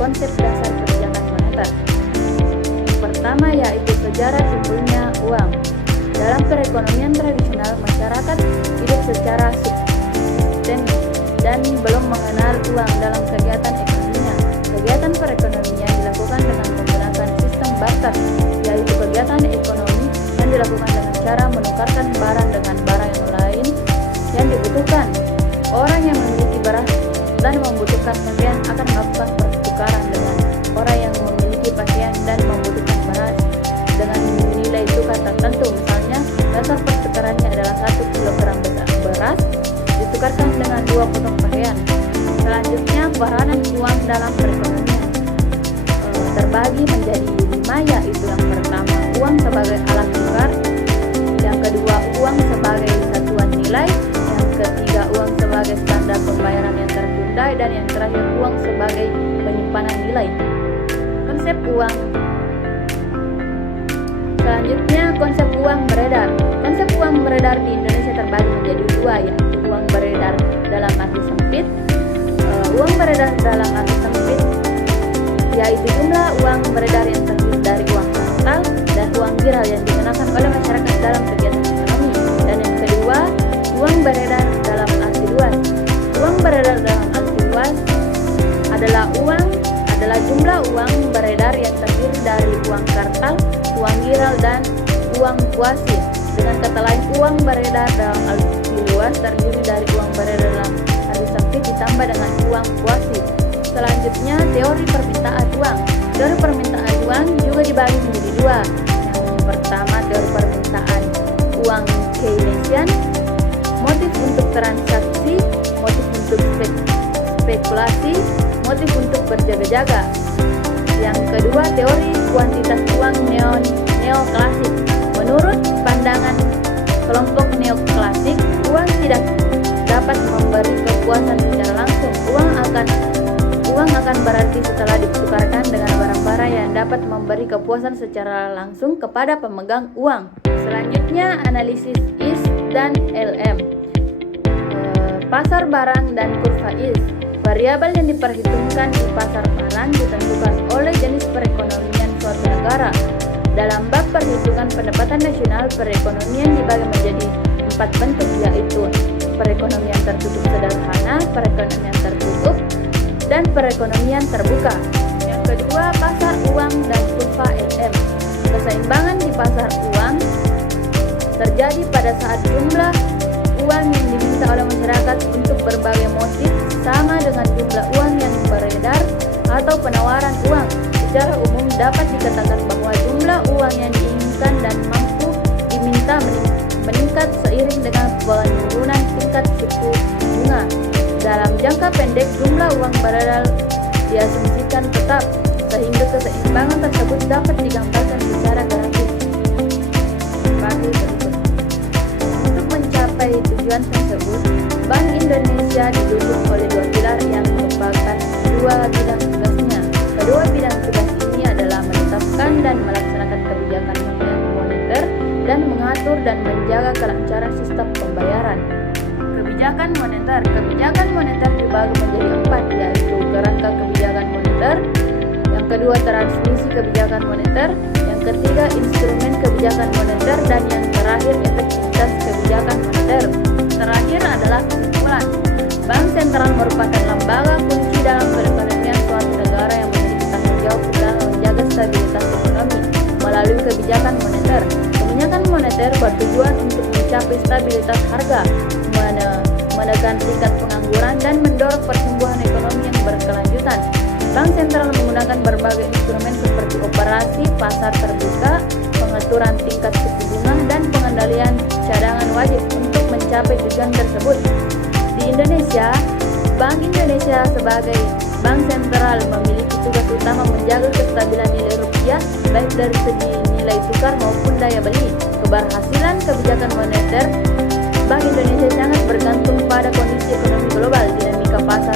konsep dasar kebijakan moneter. Yang pertama yaitu sejarah timbulnya uang. Dalam perekonomian tradisional, masyarakat hidup secara subsisten dan belum mengenal uang dalam kegiatan ekonominya. Kegiatan perekonomian dilakukan dengan menggunakan sistem barter, yaitu kegiatan ekonomi yang dilakukan dengan cara menukarkan barang dengan barang yang lain yang dibutuhkan. Orang yang memiliki beras dan membutuhkan pakaian akan melakukan pertukaran dengan orang yang memiliki pakaian dan membutuhkan beras dengan nilai tukar tertentu. Misalnya, dasar pertukarannya adalah 1 kilogram beras ditukarkan dengan 2 potong pakaian. Selanjutnya, peranan uang dalam perekonomian terbagi menjadi 5, yaitu yang pertama uang sebagai alat tukar, yang kedua uang sebagai satuan nilai, yang ketiga uang sebagai standar pembayaran yang tertunda, dan yang terakhir uang sebagai penyimpanan nilai. Konsep uang. Selanjutnya, konsep uang beredar. Konsep uang beredar di Indonesia terbagi menjadi 2, yaitu uang beredar dalam arti sempit. Uang beredar dalam arti sempit yaitu jumlah uang beredar yang terdiri dari uang kartal dan uang viral yang digunakan oleh masyarakat dalam kegiatan ekonomi. Dan yang kedua, uang beredar dalam arti luas. Uang beredar dalam arti luas adalah jumlah uang beredar yang terdiri dari uang kartal, uang viral, dan uang kuasi. Dengan kata lain, uang beredar dalam arti luas terdiri dari uang beredar dalam arti sempit ditambah dengan uang kuasi. Selanjutnya, teori permintaan uang. Teori permintaan uang juga dibagi menjadi 2. Yang pertama, teori permintaan uang Keynesian, motif untuk transaksi, motif untuk spekulasi, motif untuk berjaga-jaga. Yang kedua, teori kuantitas uang neoklasik. Menurut pandangan kelompok neoklasik, uang tidak dapat memberi kepuasan secara langsung. Uang akan berarti setelah ditukarkan dengan barang-barang yang dapat memberi kepuasan secara langsung kepada pemegang uang. Selanjutnya, analisis IS dan LM. Pasar barang dan kurva IS. Variabel yang diperhitungkan di pasar barang ditentukan oleh jenis perekonomian suatu negara. Dalam bab perhitungan pendapatan nasional, perekonomian dibagi menjadi 4 bentuk, yaitu perekonomian tertutup sederhana, perekonomian tertutup, dan perekonomian terbuka. Yang kedua, pasar uang dan kurva LM. Keseimbangan di pasar uang terjadi pada saat jumlah uang yang diminta oleh masyarakat untuk berbagai motif sama dengan jumlah uang yang beredar atau penawaran uang. Secara umum dapat dikatakan bahwa jumlah uang yang diinginkan dan mampu diminta meningkat seiring dengan penurunan tingkat suku bunga. Dalam jangka pendek, jumlah uang beredar diasumsikan tetap, sehingga keseimbangan tersebut dapat digambarkan secara grafis bagi berikut. Untuk mencapai tujuan tersebut, Bank Indonesia didukung oleh 2 pilar yang merupakan 2 bidang tugasnya. Kedua bidang tugas ini adalah menetapkan dan melaksanakan kebijakan moneter dan mengatur dan menjaga kelancaran sistem pembayaran. Kebijakan moneter dibagi menjadi 4, yaitu kerangka kebijakan moneter, yang kedua transmisi kebijakan moneter, yang ketiga instrumen kebijakan moneter, dan yang terakhir efektivitas kebijakan moneter. Terakhir adalah kesimpulan. Bank sentral merupakan lembaga kunci dalam perekonomian suatu negara yang memiliki tanggung jawab dalam menjaga stabilitas ekonomi melalui kebijakan moneter. Kebijakan moneter bertujuan untuk mencapai stabilitas harga, menekan tingkat pengangguran, dan mendorong pertumbuhan ekonomi yang berkelanjutan. Bank sentral menggunakan berbagai instrumen seperti operasi pasar terbuka, pengaturan tingkat suku bunga, dan pengendalian cadangan wajib untuk mencapai tujuan tersebut. Di Indonesia, Bank Indonesia sebagai bank sentral memiliki tugas utama menjaga kestabilan nilai rupiah, baik dari segi nilai tukar maupun daya beli. Keberhasilan kebijakan moneter Bank Indonesia sangat bergantung pada kondisi ekonomi global, dinamika pasar